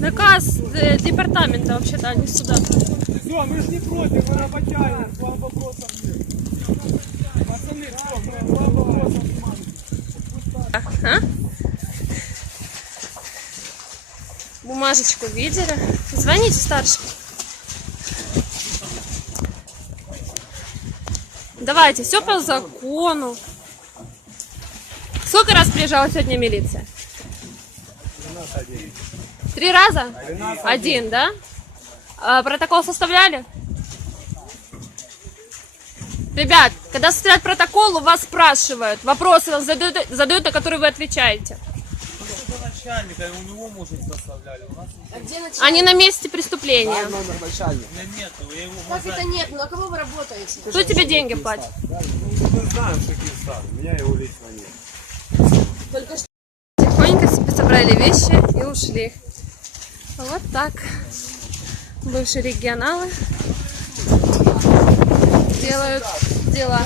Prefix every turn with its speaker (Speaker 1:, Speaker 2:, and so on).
Speaker 1: Наказ э, департамента вообще-то, а не суда.
Speaker 2: Все, мы же не против, мы работаем, нет. Пацаны, все, вопросов нет.
Speaker 1: А? Бумажечку видели? Звоните старшему. Давайте, все по закону. Сколько раз приезжала сегодня милиция? Три раза? Один, да? А, протокол составляли? Ребят, когда составляют протокол, у вас спрашивают, вопросы вам задают, задают, на которые вы отвечаете.
Speaker 2: Начальника, у него, может, составляли, у нас
Speaker 3: А где начальник?
Speaker 1: Они на месте преступления.
Speaker 4: Номер начальника.
Speaker 2: у меня нету, я его
Speaker 3: Как это нет? Ну на кого вы работаете?
Speaker 1: Кто тебе деньги платит?
Speaker 4: Мы знаем, что Кирсан. У меня его лично нет.
Speaker 3: Только что
Speaker 1: собрали вещи и ушли. Вот так. Бывшие регионалы делают дела.